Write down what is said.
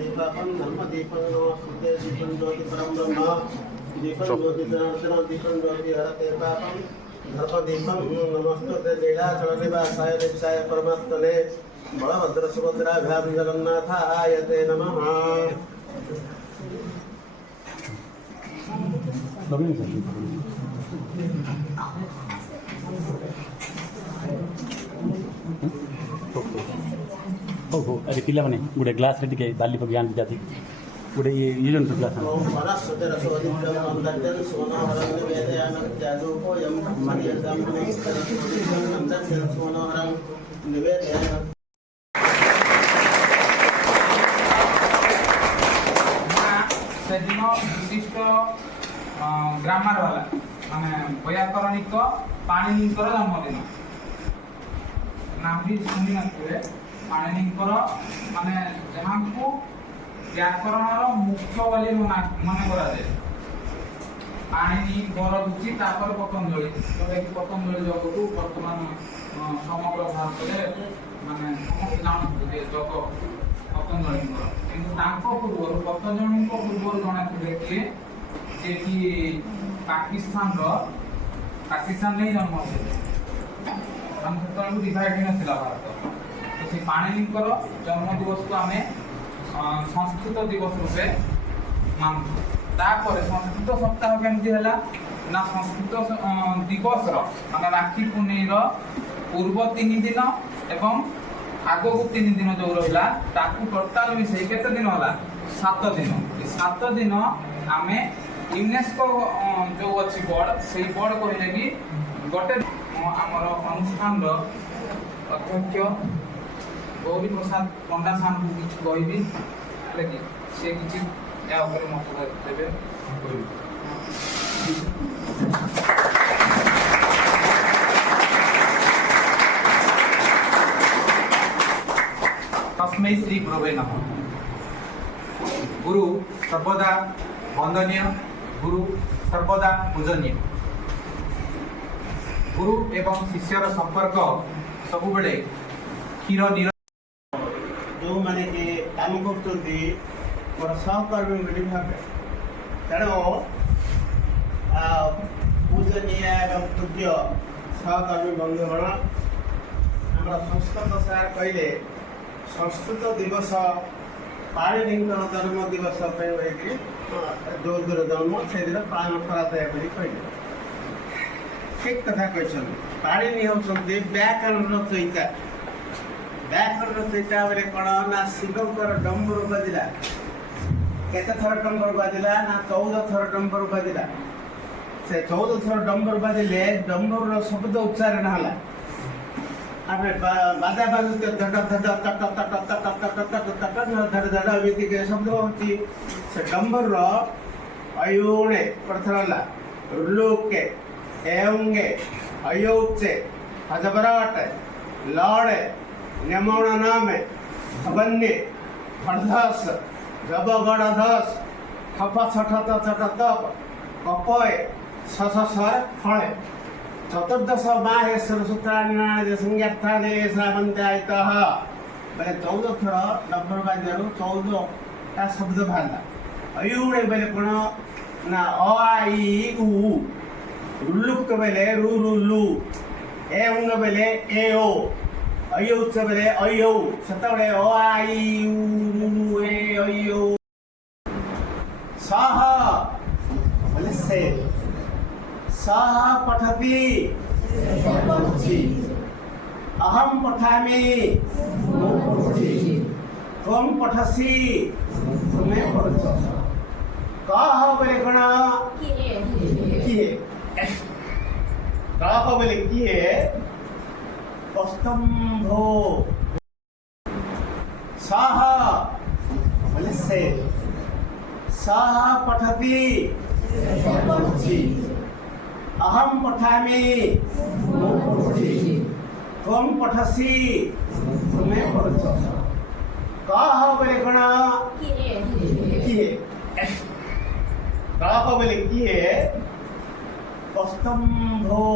दीपकं धर्मदीपं नमस्ते दीपं ज्योति परं ब्रह्म दीपं ज्योति जनार्दन दीपं ज्योति हरते पापं धर्मदीपं नमस्ते लीलाचलनिवासाय नित्याय परमात्मने बलभद्र सुभद्राभ्यां जगन्नाथाय ते नमः। हो अरे पिला मैंने गोटे ग्लास रे टिके डाली पक जान जाती गोटे ये जन ग्लास सेदिन विशिष्ट ग्रामर वाला माने व्याकरणिक पाणिनिकर जन्मदिन नाम भी सुनी नथिबे। पाणिनिकर माने जहाँ को व्याकरणर मुख्य बोली मन करा जाए। पाणिनि बरगुची तापर पतंजलि जोटा कि पतंजलि जगत वर्तमान समग्र भारत में माने समस्त जानते जग पतंजलि किंतु पूर्व पतंजलि पूर्व जड़े थे किए जे कि पाकिस्तान नहीं जन्म से डिवाइड ना भारत। तो से पाणिनिकर जन्म दिवस को आम संस्कृत दिवस रूपे मानू। तापर संस्कृत सप्ताह केमती है ना संस्कृत दिवस मान राखी पुनेर पूर्व 3 दिन एवं आग को 3 दिन जो रहा टोटाल मिसे केते दिन है 7 दिन। 7 दिन आम यूनेस्को जो अच्छी बोर्ड से बोर्ड कहले कि गोटे आमर अनुष्ठान अध्यक्ष गौरी प्रसाद पंडा साहब को किसी कहबी कि सी किसी मत देवे। तस्मै श्री गुरवे नमः। गुरु सर्वदा वंदनीय, गुरु सर्वदा पूजनीय। गुरु एवं शिष्यर संपर्क सब बेले क्षीर नीर जो मैंने कि काम कर मोर सहकर्मी मिली भाव तेणु पूजनीय एवं पूज्य सहकर्मी बंधुगण आम संस्कृत सार कहले संस्कृत दिवस पाणिनिकर जन्म दिवस जो दिन जन्म से दिन पालन कराए कहले ठीक कथा कहते। पाणिनि होती व्याकरण चैता। व्याकरण चैता बेले कौन ना शिवकर डम्बर बाजिला केते थर डम्बर बाजिला ना 14 थर डम्बर बाजिला। से 14 थर डम्बर बाजिले डम्बर शब्द उच्चारण है आम बाजा बाजुते धड़ धड़ तट तट तट तट तट तट धड़ धड़ एमती शब्द होती से डम्बर अयुणे प्रथरला रुलुके एंगे अयोचे हजबराटे लाड़े नमोण नामे अबन्य हरधस जबगढ़धस खप छठ छठ तप कपय ससर फले चतुर्दश माहेश्वर सूत्राणी संज्ञार्थादे श्रावंत्यायतः बेले 14 थर डम्बर बाजारू 14 शब्द बाहर। अयुणे बेले कौन ना अ आई उ रुल्लुक बेले रु रुल्लु एंग बेले ए ओ अयौच बेले अयौ सेतबेले अ आई उ उ ए अयौ। सह बोले से सह पठति अहम पठामि तुम पठसी तुम्हें पढ़छ। कह बोले कौन किए कह बोले किए स्तंभो। सह बोले से सह पठति अहम पठामि तुम पठसी तुम्हें पढ़छ। कह बोले कौन किए कह बोले किए स्तंभो।